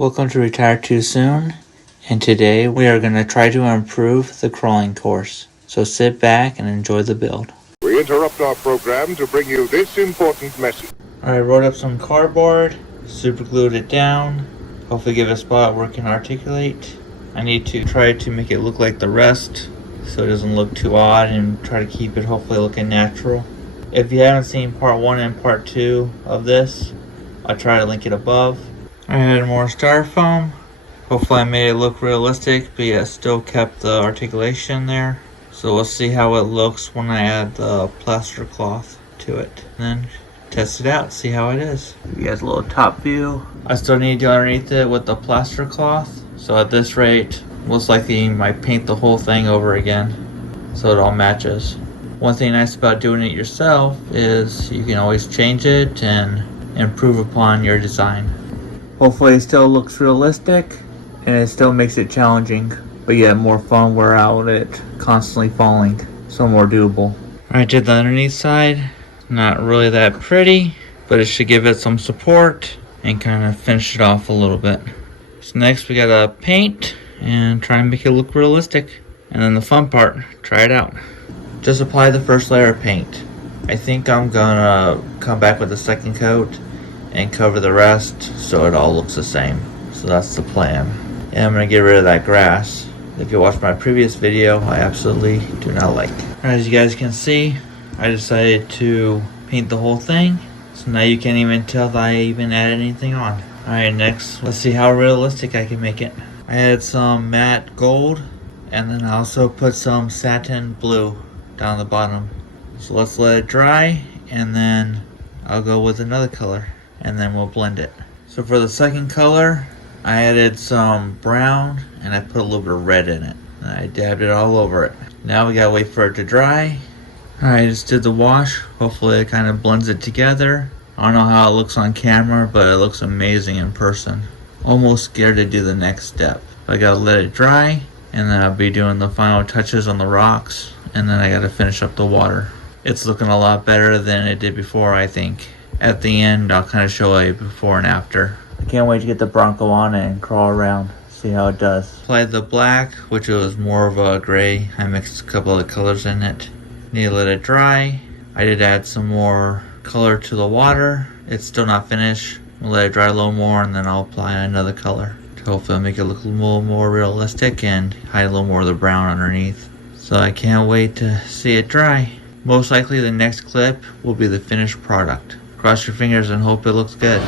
Welcome to Retire Too Soon, and today we are going to try to improve the crawling course. So sit back and enjoy the build. We interrupt our program to bring you this important message. I wrote up some cardboard, super glued it down, hopefully give it a spot where it can articulate. I need to try to make it look like the rest so it doesn't look too odd and try to keep it hopefully looking natural. If you haven't seen part 1 and part 2 of this, I'll try to link it above. I added more styrofoam. Hopefully I made it look realistic, but yet still kept the articulation there. So we'll see how it looks when I add the plaster cloth to it. And then test it out, see how it is. You guys a little top view. I still need to do underneath it with the plaster cloth. So at this rate, most likely you might paint the whole thing over again so it all matches. One thing nice about doing it yourself is you can always change it and improve upon your design. Hopefully it still looks realistic and it still makes it challenging, but yet more fun without it constantly falling, so more doable. I did the underneath side, not really that pretty, but it should give it some support and kind of finish it off a little bit. So next we gotta paint and try and make it look realistic. And then the fun part, try it out. Just apply the first layer of paint. I think I'm gonna come back with a second coat and cover the rest so it all looks the same. So that's the plan. And I'm gonna get rid of that grass. If you watched my previous video, I absolutely do not like. As you guys can see, I decided to paint the whole thing. So now you can't even tell that I even added anything on. Alright, next, let's see how realistic I can make it. I added some matte gold, and then I also put some satin blue down the bottom. So let's let it dry, and then I'll go with another color, and then we'll blend it. So for the second color, I added some brown, and I put a little bit of red in it. And I dabbed it all over it. Now we gotta wait for it to dry. Alright, I just did the wash. Hopefully it kind of blends it together. I don't know how it looks on camera, but it looks amazing in person. Almost scared to do the next step. I gotta let it dry, and then I'll be doing the final touches on the rocks, and then I gotta finish up the water. It's looking a lot better than it did before, I think. At the end, I'll kind of show a before and after. I can't wait to get the Bronco on it and crawl around, see how it does. Applied the black, which was more of a gray. I mixed a couple of colors in it. Need to let it dry. I did add some more color to the water. It's still not finished. I'll let it dry a little more, and then I'll apply another color to hopefully make it look a little more realistic and hide a little more of the brown underneath. So I can't wait to see it dry. Most likely the next clip will be the finished product. Cross your fingers and hope it looks good.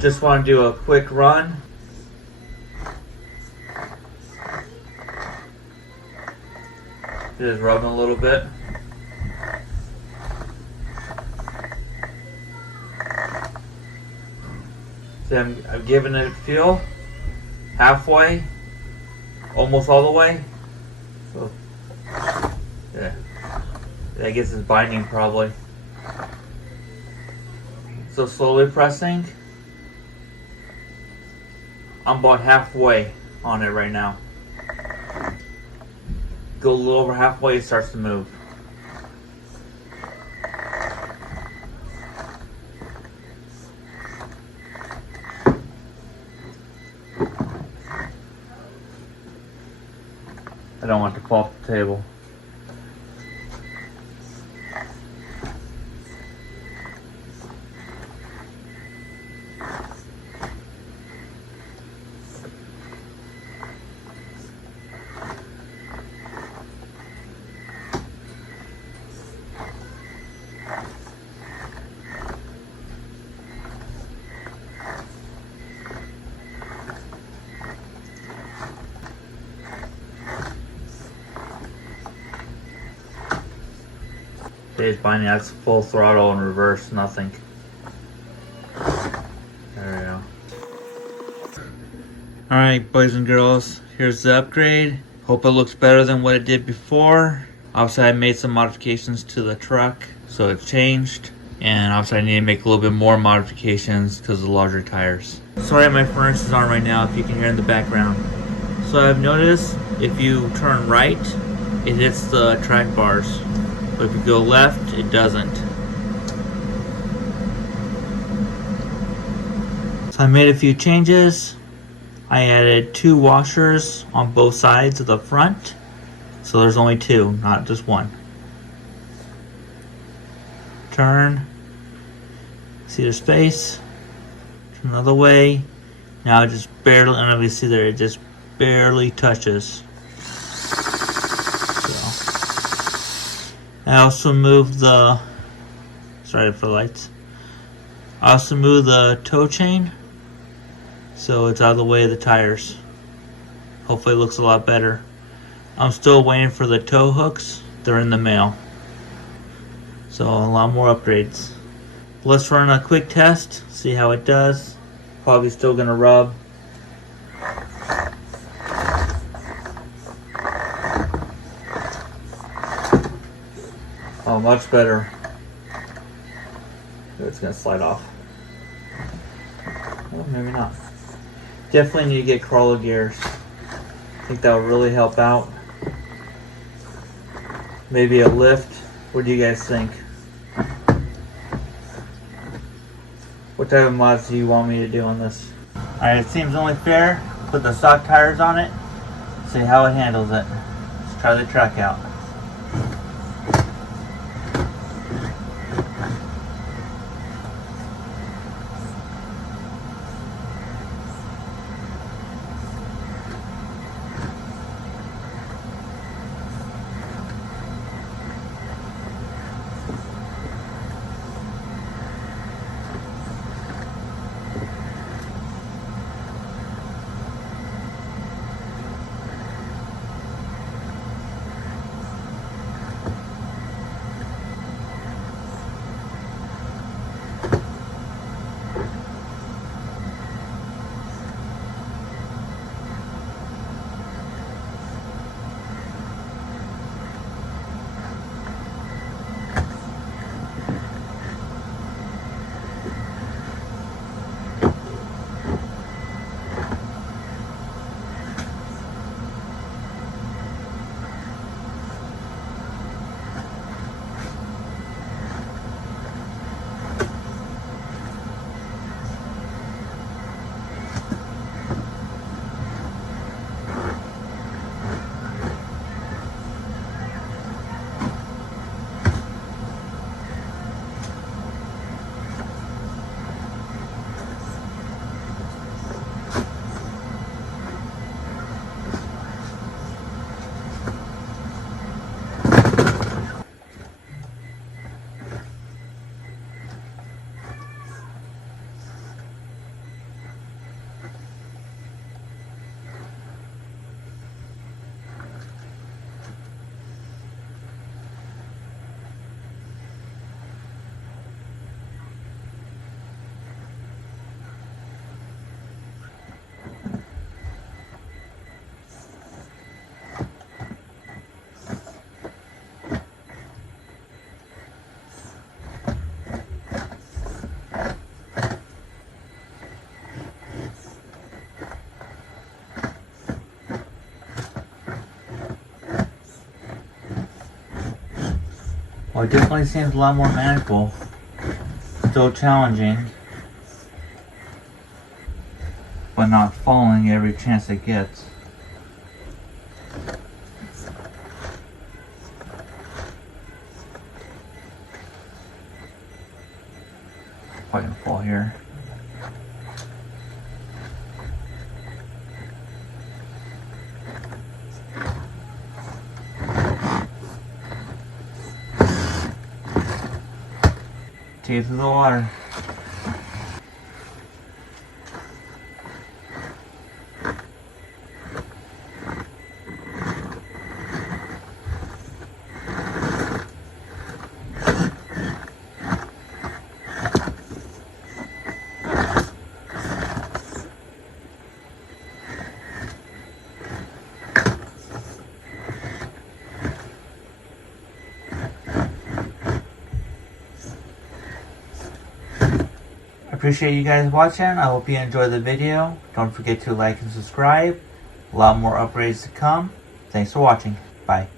Just want to do a quick run. Just rubbing a little bit. See, I'm giving it a feel. Halfway. Almost all the way. So, yeah. I guess it's binding probably. So slowly pressing. I'm about halfway on it right now. Go a little over halfway, it starts to move. I don't want it to fall off the table. It's binding, that's full throttle and reverse, nothing. There we go. Alright, boys and girls, here's the upgrade. Hope it looks better than what it did before. Obviously I made some modifications to the truck, so it changed. And obviously I need to make a little bit more modifications because of the larger tires. Sorry my furnace is on right now if you can hear in the background. So I've noticed if you turn right, it hits the track bars. But if you go left, it doesn't. So I made a few changes. I added 2 washers on both sides of the front. So there's only 2, not just 1. Turn. See the space. Turn the other way. Now it just barely, I don't know if you see there, it just barely touches. So I also moved the, sorry for the lights. I also moved the tow chain so it's out of the way of the tires. Hopefully it looks a lot better. I'm still waiting for the tow hooks. They're in the mail. So a lot more upgrades. Let's run a quick test, see how it does. Probably still gonna rub. Oh, much better. It's gonna slide off. Oh, maybe not. Definitely need to get crawler gears. I think that will really help out. Maybe a lift. What do you guys think? What type of mods do you want me to do on this? Alright, it seems only fair. Put the stock tires on it. See how it handles it. Let's try the track out. Well, it definitely seems a lot more manageable. Still challenging, but not falling every chance it gets. Probably gonna fall here. Take it to the water. appreciate you guys watching. I hope you enjoyed the video. Don't forget to like and subscribe. A lot more upgrades to come. Thanks for watching. Bye.